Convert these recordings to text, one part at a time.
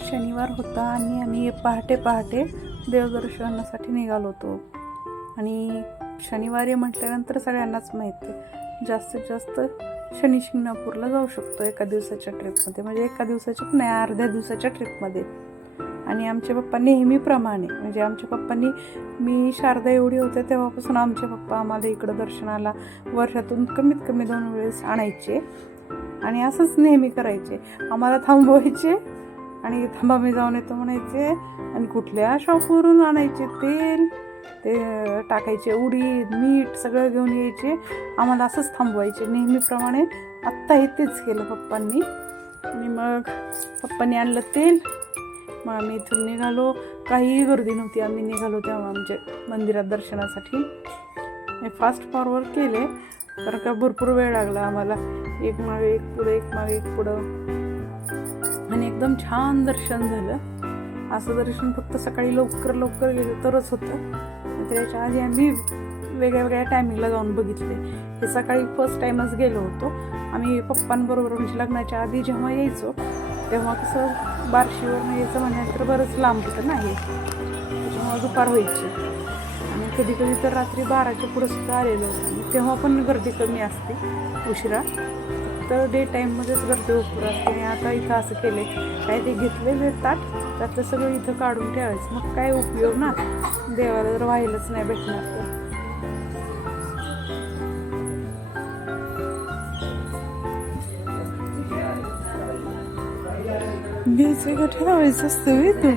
शनिवार होता आणि आम्ही पहाटे पहाटे देवदर्शनासाठी निघालो होतो. आणि शनिवारी म्हटल्यानंतर सगळ्यांनाच माहिती आहे जास्तीत जास्त शनी शिंगणापूरला जाऊ शकतो एका दिवसाच्या ट्रिपमध्ये, म्हणजे एका दिवसाच्या नाही अर्ध्या दिवसाच्या ट्रिपमध्ये. आणि आमचे पप्पा नेहमीप्रमाणे, म्हणजे आमच्या पप्पांनी, मी शारदा एवढी होते तेव्हापासून आमचे पप्पा आम्हाला इकडं दर्शनाला वर्षातून कमीत कमी 2 वेळेस आणायचे आणि असंच नेहमी करायचे. आम्हाला थांबवायचे आणि थांबा मी जाऊन येतो म्हणायचे आणि कुठल्या शॉपवरून आणायचे तेल, ते टाकायचे, उडीद, मीठ सगळं घेऊन यायचे, आम्हाला असंच थांबवायचे नेहमीप्रमाणे. आत्ताही तेच केलं पप्पांनी. आणि मग पप्पांनी आणलं तेल, मग आम्ही इथून निघालो. काहीही गर्दी नव्हती, आम्ही निघालो तेव्हा आमच्या मंदिरात दर्शनासाठी. मी फास्ट फॉरवर्ड केले कारण का भरपूर वेळ लागला आम्हाला, एक मागे एक पुढं, एक मागे एक पुढं. आणि एकदम छान दर्शन झालं. असं दर्शन फक्त सकाळी लवकर लवकर गेलं तरच होतं. त्याच्या आधी आम्ही वेगळ्या वेगळ्या टायमिंगला जाऊन बघितले. हे सकाळी फर्स्ट टाईमच गेलो होतो आम्ही पप्पांबरोबर. म्हणजे लग्नाच्या आधी जेव्हा यायचो तेव्हा कसं बार्शीवरून यायचं म्हटल्यानंतर बरंच लांब होतं ना हे, त्याच्यामुळे दुपार व्हायची. आणि कधी कधी तर रात्री 12च्या पुढं सुद्धा आलेलो होतो. तेव्हा पण गर्दी कमी असते उशिरा, तर डे टाईममध्येच गर्दी भरपूर असते. आणि आता इथं असं केले काय, ते घेतलेले ताट त्यातलं सगळं इथं काढून ठेवायचं, मग काय उपयोग ना, देवाला जर व्हायलाच नाही भेटणार तर. घ्यायचं का ठेवायचं असतं तू.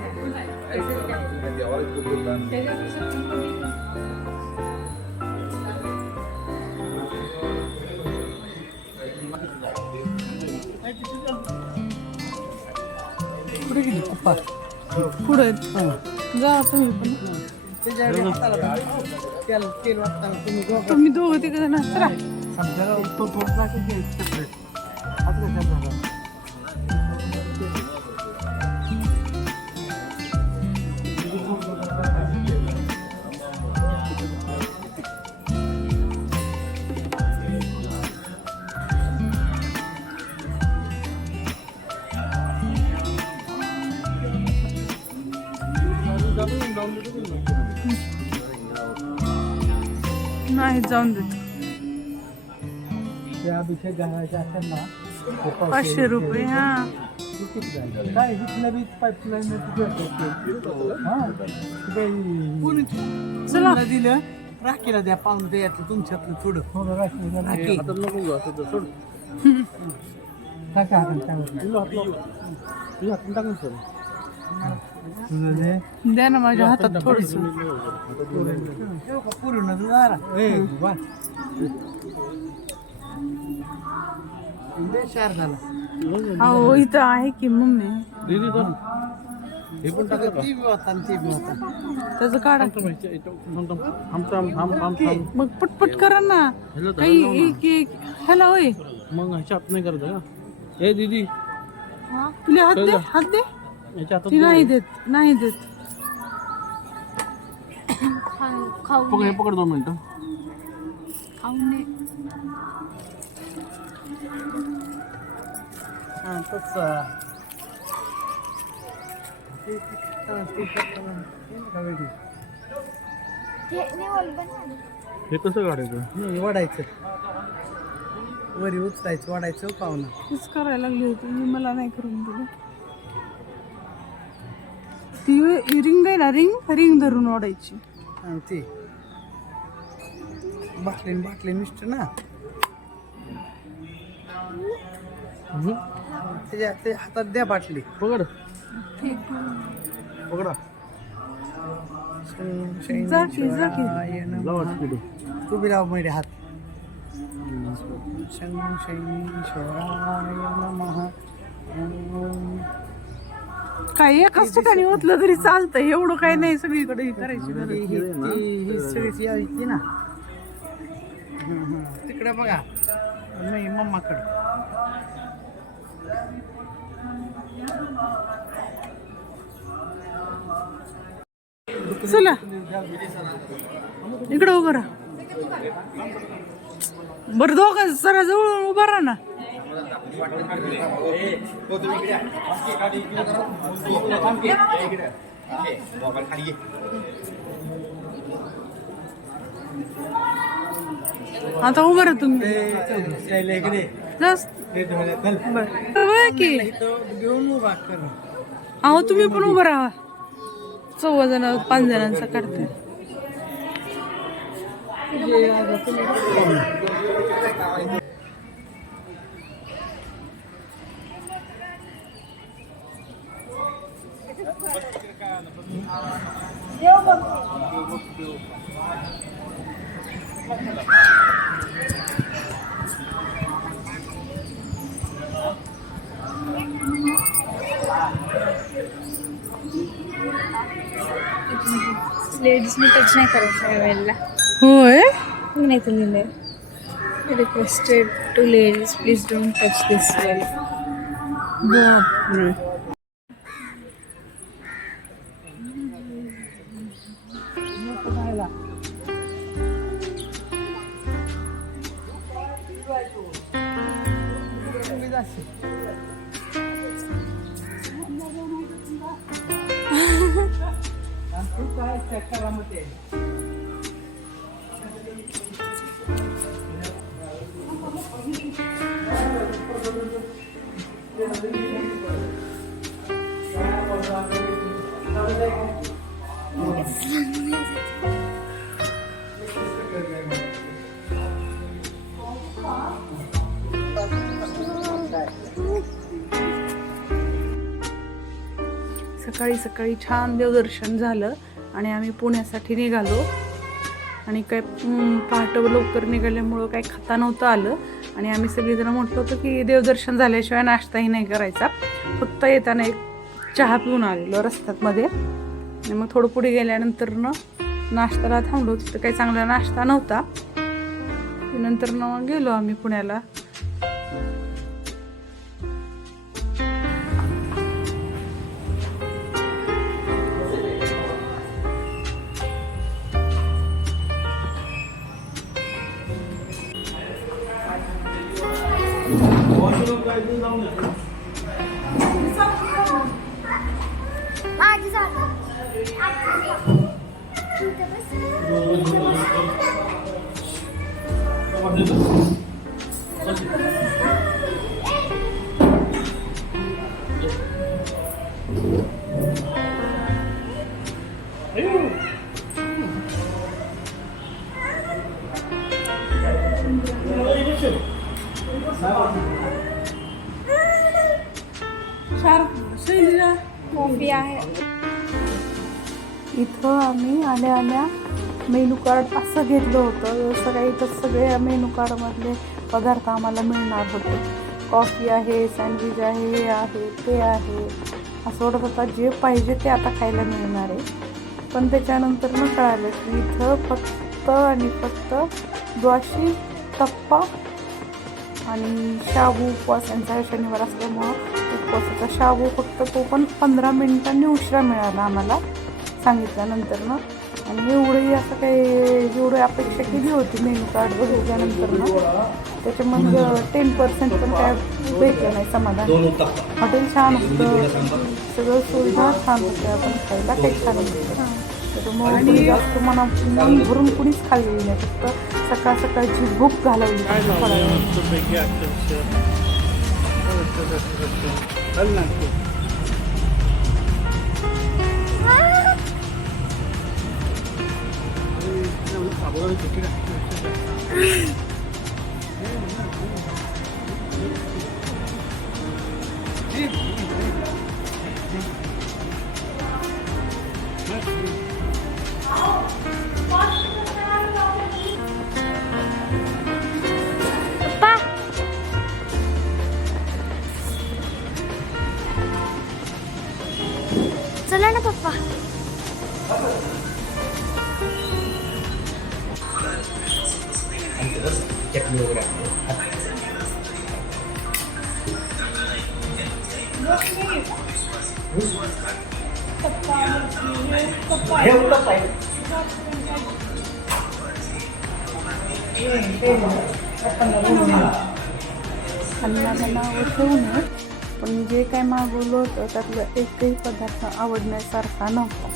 पुढे गेली पप्पा, पुढे जा तुम्ही पण. तुम्ही दोघं तिकडे ना चला. नाही जाऊन देत. अभिषेक घालायचे असेल ना 500 रुपये. हा काय इथलं बी पाईपलाईन चला दिलं राखीला द्या, पाहून द्यायचं तुमच्यातलं थोडं थोडं राखी द्या ना माझ्या हातात थोडस. पूर्ण जरा चार झाला. अहो इथं आहे की मम्मी, त्याचं काढा मग पटपट करा ना. काही ह्याला होय मग ह्याच्यात नाही करत का हे दीदी, तुला हात दे, हात दे. ती नाही देत, नाही देत. पकड, हे पकड 2 मिनिटं. खाऊन दे. हे कसं काढायचं? वाढायचं, वरी उचलायचं, वाढायचं, पाहुणा तीच करायला लागली होती मी, मला नाही करून दिलं. ती रिंग आहे ना, रिंग धरून ओढायची. आणि ती बाटली मिस्टर ना, त्याच्या ते हातात द्या बाटली. पकड पकडा, जा की. तू बी लाव मध्ये हात. शैनीश्वराय नमः. काय एकाच ठिकाणी ओतलं तरी चालतं, एवढं काय नाही सगळीकडे ही करायची. ही सगळीच यायची ना तिकडे बघा, नाही मम्माकडे. चला इकडं उभं राहा. बरं दोघं जरा जवळ उभा राहा ना. आता उभं राहा तुम्ही जास्त बरं की घेऊन उभा कर. अहो तुम्ही पण उभं राहा. 14 जण 5 जणांचा काढते. लेडीजने टच नाही करायचं या वेळेला. होय नाही तर लिहिलंय requested to ladies please don't touch this well. बापरे. सकाळी सकाळी छान देवदर्शन झालं आणि आम्ही पुण्यासाठी निघालो. आणि काय पहाटे लवकर निघाल्यामुळं काही खाता नव्हतं आलं. आणि आम्ही सगळीजणं म्हटलं होतं की देवदर्शन झाल्याशिवाय नाश्ताही नाही करायचा. फक्त येताना एक चहा पिऊन आलेलो रस्त्यात मध्ये. आणि मग थोडं पुढे गेल्यानंतर नाश्त्याला थांबलो. तिथं काही चांगला नाश्ता नव्हता. नंतर गेलो आम्ही पुण्याला. कॉफी आहे. इथं आम्ही आल्या आल्या मेनू कार्ड असं घेतलं होतं. सगळ्या इथं सगळे मेनू कार्डमधले पदार्थ आम्हाला मिळणार होते. कॉफी आहे, सँडविच आहे, हे आहे, ते आहे. असं वाटत होतं जे पाहिजे ते आता खायला मिळणार आहे. पण त्याच्यानंतर कळालं की इथं फक्त आणि फक्त द्वाशी, टप्पा आणि शाबू उपवास यांचा शनिवार असल्यामुळं उपवासाचा शाबू फक्त तो पण 15 मिनिटांनी उशिरा मिळाला आम्हाला सांगितल्यानंतर. आणि एवढंही असं काही जेवढी अपेक्षा केली होती मेनू कार्ड बघितल्यानंतर त्याच्यामध्ये 10% पण काय भेटलं नाही समाधान. हॉटेल छान होतं, सगळं सुविधा छान होत्या, आपण खायला काही छान होतं. त्याच्यामुळे जास्त मन भरून कुणीच खाल्लेली नाही. फक्त सकाळ सकाळची भूक घालवली. चला ना पप्पा. आणि माझं नाव ठेवू नये, पण जे काय मागवलं होतं त्यातलं एकही पदार्थ आवडण्यासारखा नव्हता.